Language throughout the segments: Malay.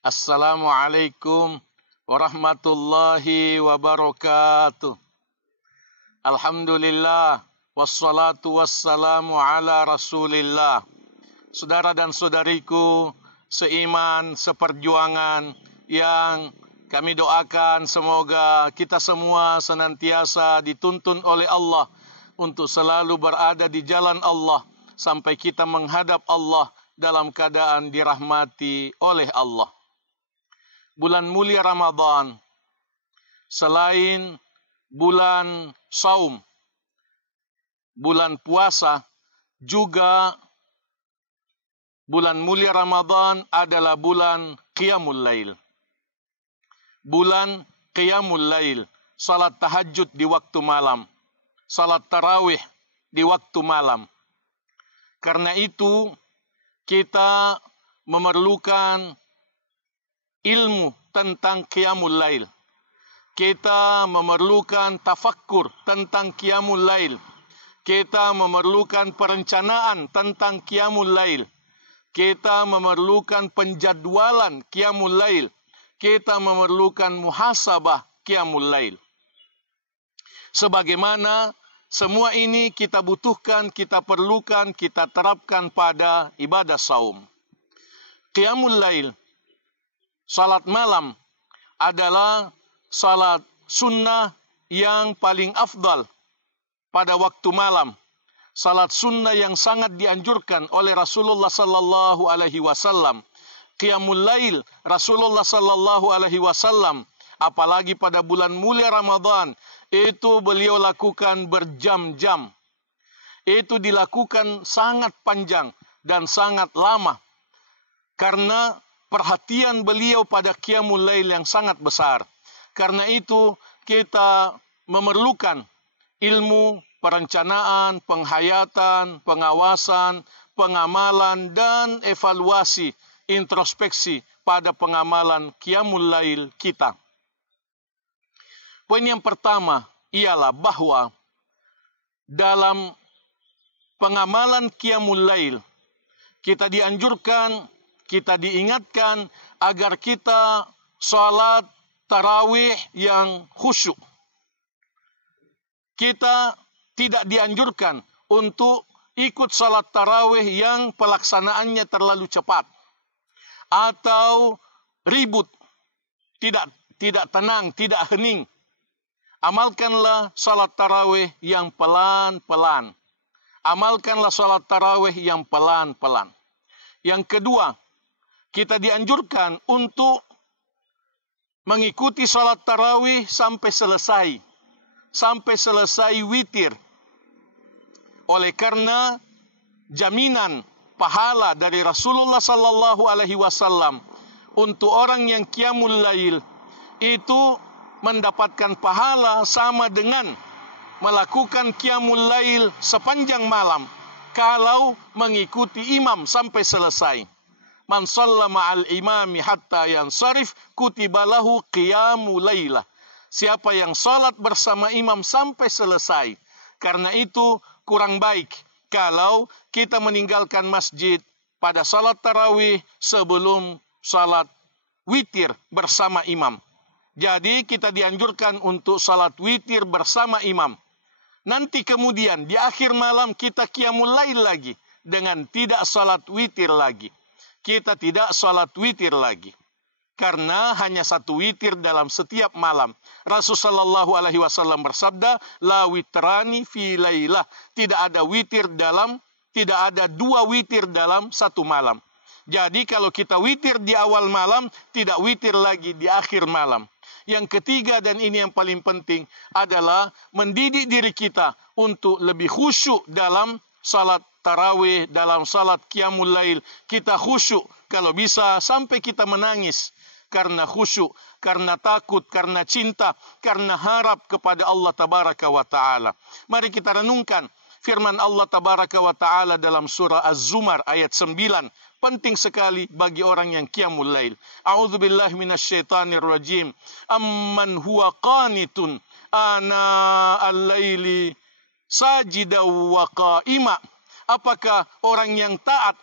Assalamualaikum warahmatullahi wabarakatuh. Alhamdulillah, wassalatu wassalamu ala rasulillah. Saudara dan saudariku, seiman, seperjuangan, yang kami doakan semoga kita semua senantiasa dituntun oleh Allah untuk selalu berada di jalan Allah sampai kita menghadap Allah dalam keadaan dirahmati oleh Allah. Bulan mulia Ramadan, selain bulan saum, bulan puasa, juga bulan mulia Ramadan adalah bulan Qiyamul Lail. Bulan Qiyamul Lail, salat tahajud di waktu malam, salat tarawih di waktu malam. Karena itu, kita memerlukan ilmu tentang Qiyamul Lail. Kita memerlukan tafakkur tentang Qiyamul Lail. Kita memerlukan perencanaan tentang Qiyamul Lail. Kita memerlukan penjadwalan Qiyamul Lail. Kita memerlukan muhasabah Qiyamul Lail. Sebagaimana semua ini kita butuhkan, kita perlukan, kita terapkan pada ibadah saum. Qiyamul Lail, salat malam, adalah salat sunnah yang paling afdal pada waktu malam. Salat sunnah yang sangat dianjurkan oleh Rasulullah sallallahu alaihi wasallam. Qiyamul Lail Rasulullah sallallahu alaihi wasallam, apalagi pada bulan mulia Ramadan, itu beliau lakukan berjam-jam. Itu dilakukan sangat panjang dan sangat lama karena perhatian beliau pada Qiyamul Lail yang sangat besar. Karena itu kita memerlukan ilmu, perencanaan, penghayatan, pengawasan, pengamalan, dan evaluasi, introspeksi pada pengamalan Qiyamul Lail kita. Poin yang pertama ialah bahwa dalam pengamalan Qiyamul Lail, kita dianjurkan, kita diingatkan agar kita salat tarawih yang khusyuk. Kita tidak dianjurkan untuk ikut salat tarawih yang pelaksanaannya terlalu cepat atau ribut, tidak tenang, tidak hening. Amalkanlah salat tarawih yang pelan-pelan. Amalkanlah salat tarawih yang pelan-pelan. Yang kedua, kita dianjurkan untuk mengikuti salat tarawih sampai selesai witir. Oleh karena jaminan pahala dari Rasulullah sallallahu alaihi wasallam untuk orang yang Qiyamul Lail itu mendapatkan pahala sama dengan melakukan Qiyamul Lail sepanjang malam kalau mengikuti imam sampai selesai. Man shalla ma'al imami hatta yansarif kutiba lahu qiyamul lailah. Siapa yang salat bersama imam sampai selesai. Karena itu kurang baik kalau kita meninggalkan masjid pada salat tarawih sebelum salat witir bersama imam. Jadi kita dianjurkan untuk salat witir bersama imam. Nanti kemudian di akhir malam kita Qiyamul Lail lagi dengan tidak salat witir lagi. Kita tidak salat witir lagi. Karena hanya satu witir dalam setiap malam. Rasulullah sallallahu alaihi wasallam bersabda, la witrani fi lailah. Tidak ada dua witir dalam satu malam. Jadi kalau kita witir di awal malam, tidak witir lagi di akhir malam. Yang ketiga dan ini yang paling penting adalah mendidik diri kita untuk lebih khusyuk dalam salat tarawih, dalam salat Qiyamul Lail. Kita khusyuk, kalau bisa sampai kita menangis karena khusyuk, karena takut, karena cinta, karena harap kepada Allah Tabaraka wa Ta'ala. Mari kita renungkan firman Allah Tabaraka wa Ta'ala dalam surah Az-Zumar ayat 9. Penting sekali bagi orang yang Qiyamul Lail. A'udzubillahi minasyaitonir rajim. Amman huwa qanitun ana al-laili sajidaw wa qa'ima. Apakah orang yang taat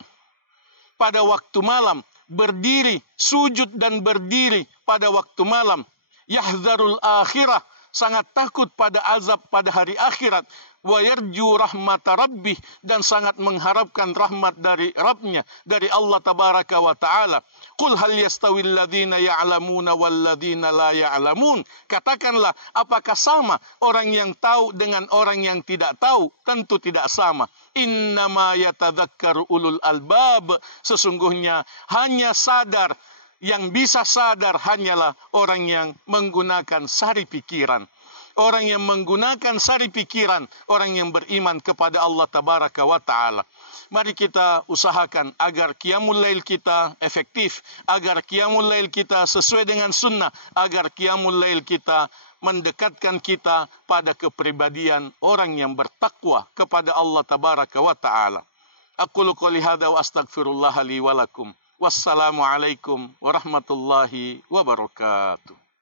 pada waktu malam berdiri, sujud dan berdiri pada waktu malam. Yahdzarul akhirah, sangat takut pada azab pada hari akhirat. Wa yarju rahmata rabbih, dan sangat mengharapkan rahmat dari Rabbnya, dari Allah tabaraka wa ta'ala. Qul hal yastawil ladzina ya'lamuna wal ladzina la ya'lamun. Katakanlah, apakah sama orang yang tahu dengan orang yang tidak tahu? Tentu tidak sama. Innama yatadzakkaru ulul albab. Sesungguhnya hanya sadar, yang bisa sadar hanyalah orang yang menggunakan sari pikiran. Orang yang menggunakan sari pikiran, orang yang beriman kepada Allah tabaraka wa ta'ala. Mari kita usahakan agar qiyamul lail kita efektif, agar qiyamul lail kita sesuai dengan sunnah, agar qiyamul lail kita mendekatkan kita pada kepribadian orang yang bertakwa kepada Allah tabaraka wa ta'ala. Aqulu qouli hadza wa astaghfirullah li wa lakum. Wassalamualaikum warahmatullahi wabarakatuh.